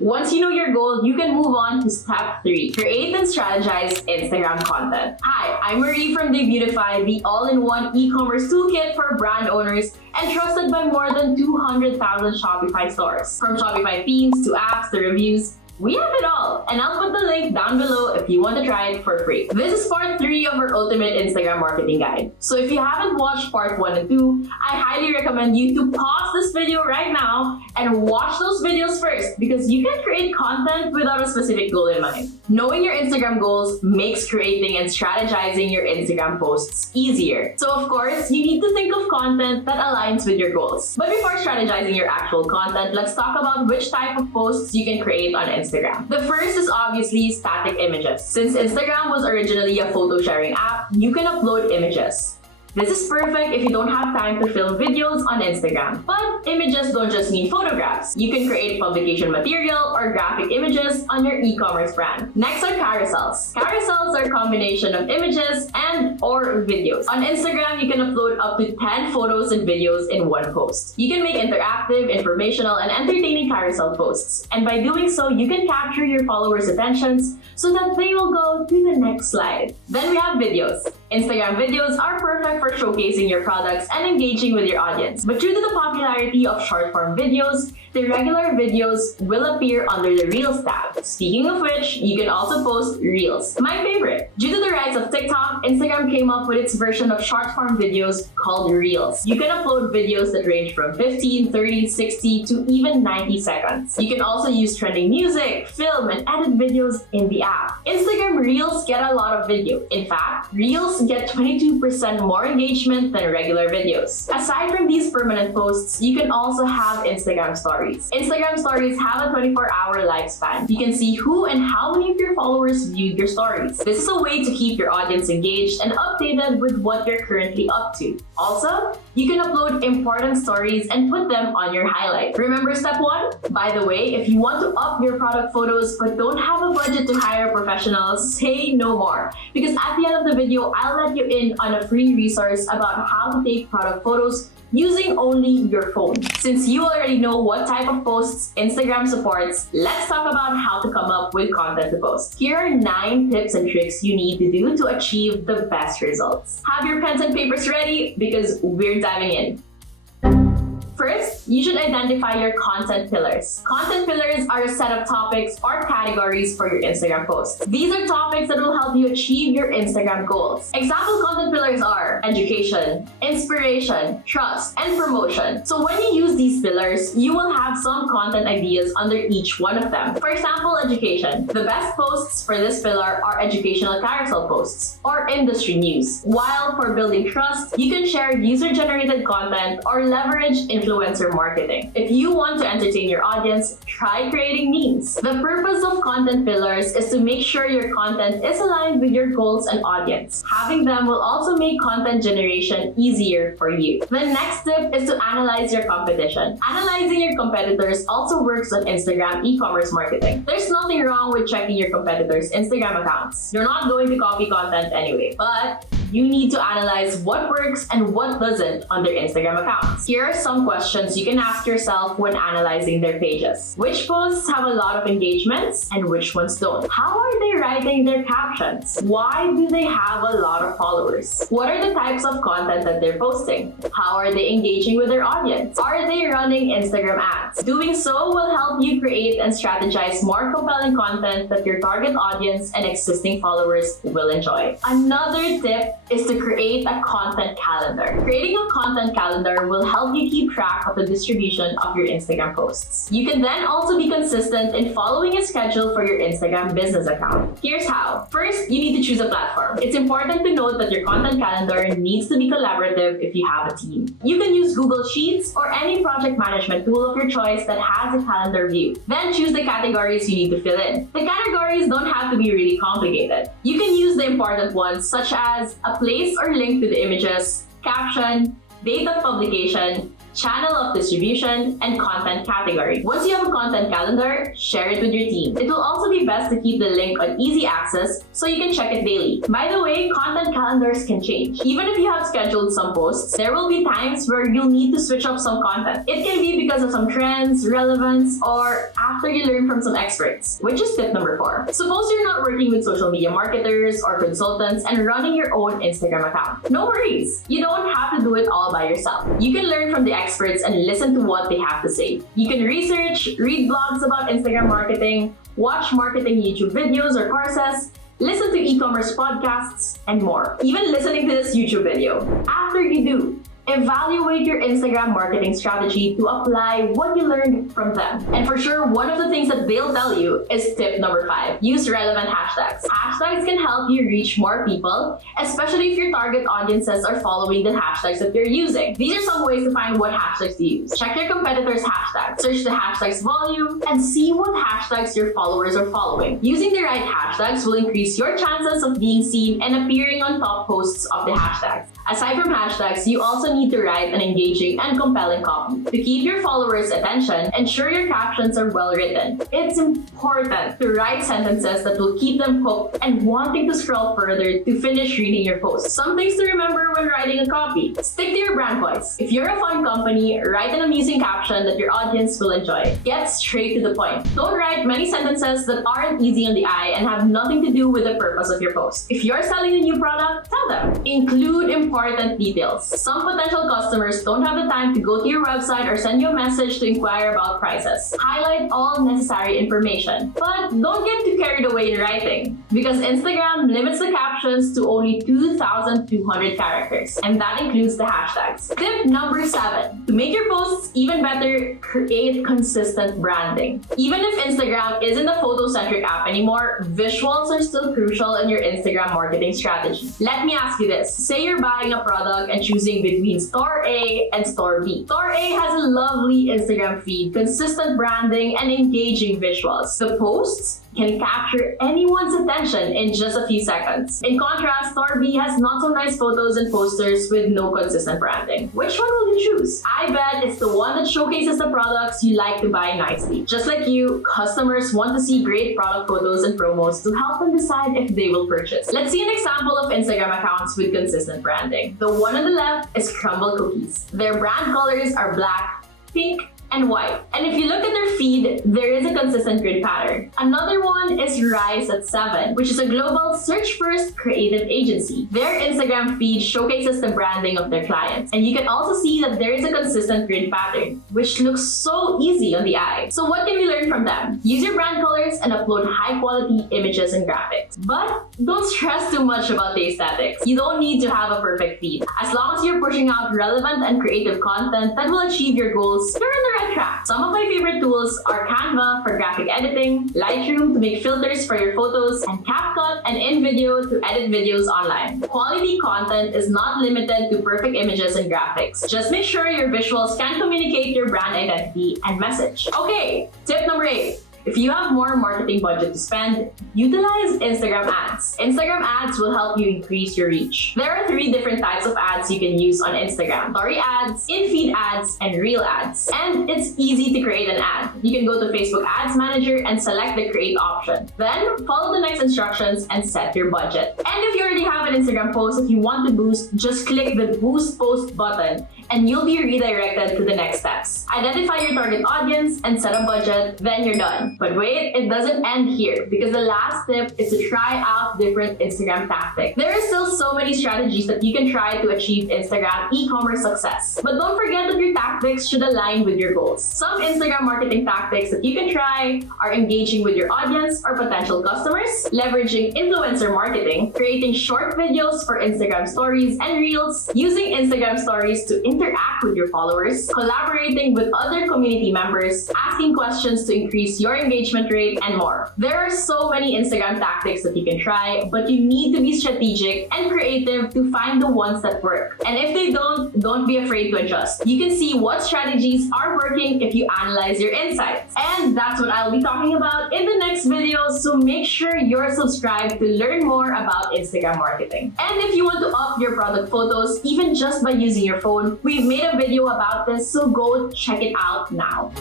Once you know your goal, you can move on to step 3. Create and strategize Instagram content. Hi, I'm Marie from Debutify, the all-in-one e-commerce toolkit for brand owners and trusted by more than 200,000 Shopify stores. From Shopify themes to apps to reviews, we have it all, and I'll put the link down below if you want to try it for free. This is part 3 of our ultimate Instagram marketing guide. So if you haven't watched part 1 and 2, I highly recommend you to pause this video right now and watch those videos first, because you can create content without a specific goal in mind. Knowing your Instagram goals makes creating and strategizing your Instagram posts easier. So of course, you need to think of content that aligns with your goals. But before strategizing your actual content, let's talk about which type of posts you can create on Instagram. The first is obviously static images. Since Instagram was originally a photo sharing app, you can upload images. This is perfect if you don't have time to film videos on Instagram. But images don't just mean photographs. You can create publication material or graphic images on your e-commerce brand. Next are carousels. Carousels are a combination of images and or videos. On Instagram, you can upload up to 10 photos and videos in one post. You can make interactive, informational, and entertaining carousel posts. And by doing so, you can capture your followers' attentions so that they will go to the next slide. Then we have videos. Instagram videos are perfect for showcasing your products and engaging with your audience. But due to the popularity of short-form videos, the regular videos will appear under the Reels tab. Speaking of which, you can also post Reels, my favorite. Due to the rise of TikTok, Instagram came up with its version of short-form videos called Reels. You can upload videos that range from 15, 30, 60 to even 90 seconds. You can also use trending music, film, and edit videos in the app. Instagram Reels get a lot of video. In fact, Reels get 22% more engagement than regular videos. Aside from these permanent posts, you can also have Instagram stories. Instagram stories have a 24-hour lifespan. You can see who and how many of your followers viewed your stories. This is a way to keep your audience engaged and updated with what you're currently up to. Also, you can upload important stories and put them on your highlight. Remember step 1? By the way, if you want to up your product photos but don't have a budget to hire professionals, say no more. Because at the end of the video, I'll let you in on a free resource about how to take product photos using only your phone. Since you already know what type of posts Instagram supports, let's talk about how to come up with content to post. Here are 9 tips and tricks you need to do to achieve the best results. Have your pens and papers ready because we're diving in. First, you should identify your content pillars. Content pillars are a set of topics or categories for your Instagram posts. These are topics that will help you achieve your Instagram goals. Example content pillars are education, inspiration, trust, and promotion. So when you use these pillars, you will have some content ideas under each one of them. For example, education. The best posts for this pillar are educational carousel posts or industry news. While for building trust, you can share user-generated content or leverage influencer marketing. If you want to entertain your audience, try creating memes. The purpose of content pillars is to make sure your content is aligned with your goals and audience. Having them will also make content generation easier for you. The next tip is to analyze your competition. Analyzing your competitors also works on Instagram e-commerce marketing. There's nothing wrong with checking your competitors' Instagram accounts. You're not going to copy content anyway, but you need to analyze what works and what doesn't on their Instagram accounts. Here are some questions you can ask yourself when analyzing their pages. Which posts have a lot of engagements and which ones don't? How are they writing their captions? Why do they have a lot of followers? What are the types of content that they're posting? How are they engaging with their audience? Are they running Instagram ads? Doing so will help you create and strategize more compelling content that your target audience and existing followers will enjoy. Another tip is to create a content calendar. Creating a content calendar will help you keep track of the distribution of your Instagram posts. You can then also be consistent in following a schedule for your Instagram business account. Here's how. First, you need to choose a platform. It's important to note that your content calendar needs to be collaborative if you have a team. You can use Google Sheets or any project management tool of your choice that has a calendar view. Then choose the categories you need to fill in. The categories don't have to be really complicated. You can use the important ones such as a place or link to the images, caption, date of publication, channel of distribution, and content category. Once you have a content calendar, share it with your team. It will also be best to keep the link on easy access so you can check it daily. By the way, content calendars can change. Even if you have scheduled some posts, there will be times where you'll need to switch up some content. It can be because of some trends, relevance, or after you learn from some experts, which is tip number 4. Suppose you're not working with social media marketers or consultants and running your own Instagram account. No worries. You don't have to do it all by yourself. You can learn from the experts and listen to what they have to say. You can research, read blogs about Instagram marketing, watch marketing YouTube videos or courses, listen to e-commerce podcasts, and more. Even listening to this YouTube video. After you do, evaluate your Instagram marketing strategy to apply what you learned from them. And for sure, one of the things that they'll tell you is tip number 5. Use relevant hashtags. Hashtags can help you reach more people, especially if your target audiences are following the hashtags that you're using. These are some ways to find what hashtags to use. Check your competitors' hashtags. Search the hashtags volume and see what hashtags your followers are following. Using the right hashtags will increase your chances of being seen and appearing on top posts of the hashtags. Aside from hashtags, you also need to write an engaging and compelling copy. To keep your followers' attention, ensure your captions are well written. It's important to write sentences that will keep them hooked and wanting to scroll further to finish reading your post. Some things to remember when writing a copy. Stick to your brand voice. If you're a fun company, write an amusing caption that your audience will enjoy. Get straight to the point. Don't write many sentences that aren't easy on the eye and have nothing to do with the purpose of your post. If you're selling a new product, tell them. Include important details. Some potential customers don't have the time to go to your website or send you a message to inquire about prices. Highlight all necessary information, but don't get too carried away in writing because Instagram limits the captions to only 2,200 characters, and that includes the hashtags. Tip number 7. To make your posts even better, create consistent branding. Even if Instagram isn't a photo-centric app anymore, visuals are still crucial in your Instagram marketing strategy. Let me ask you this. Say you're buying a product and choosing between Store A and Store B. Store A has a lovely Instagram feed, consistent branding, and engaging visuals. The posts can capture anyone's attention in just a few seconds. In contrast, Store B has not so nice photos and posters with no consistent branding. Which one will you choose? I bet it's the one that showcases the products you like to buy nicely. Just like you, customers want to see great product photos and promos to help them decide if they will purchase. Let's see an example of Instagram accounts with consistent branding. The one on the left is Crumble Cookies. Their brand colors are black, pink, and white. And if you look at their feed, there is a consistent grid pattern. Another one is Rise at 7, which is a global search-first creative agency. Their Instagram feed showcases the branding of their clients. And you can also see that there is a consistent grid pattern, which looks so easy on the eye. So what can we learn from them? Use your brand colors and upload high-quality images and graphics. But don't stress too much about the aesthetics. You don't need to have a perfect feed. As long as you're pushing out relevant and creative content that will achieve your goals, you're on the right track. Some of my favorite tools are Canva for graphic editing, Lightroom to make filters for your photos, and CapCut and InVideo to edit videos online. Quality content is not limited to perfect images and graphics. Just make sure your visuals can communicate your brand identity and message. Okay, tip number 8. If you have more marketing budget to spend, utilize Instagram ads. Instagram ads will help you increase your reach. There are 3 different types of ads you can use on Instagram: story ads, in-feed ads, and reel ads. And it's easy to create an ad. You can go to Facebook Ads Manager and select the create option. Then follow the next instructions and set your budget. And if you already have an Instagram post that you want to boost, just click the boost post button and you'll be redirected to the next steps. Identify your target audience and set a budget, then you're done. But wait, it doesn't end here because the last tip is to try out different Instagram tactics. There are still so many strategies that you can try to achieve Instagram e-commerce success. But don't forget that your tactics should align with your goals. Some Instagram marketing tactics that you can try are engaging with your audience or potential customers, leveraging influencer marketing, creating short videos for Instagram stories and reels, using Instagram stories to interact with your followers, collaborating with other community members, asking questions to increase your engagement rate, and more. There are so many Instagram tactics that you can try, but you need to be strategic and creative to find the ones that work. And if they don't be afraid to adjust. You can see what strategies are working if you analyze your insights. And that's what I'll be talking about in the next video, so make sure you're subscribed to learn more about Instagram marketing. And if you want to up your product photos, even just by using your phone, we we've made a video about this, so go check it out now.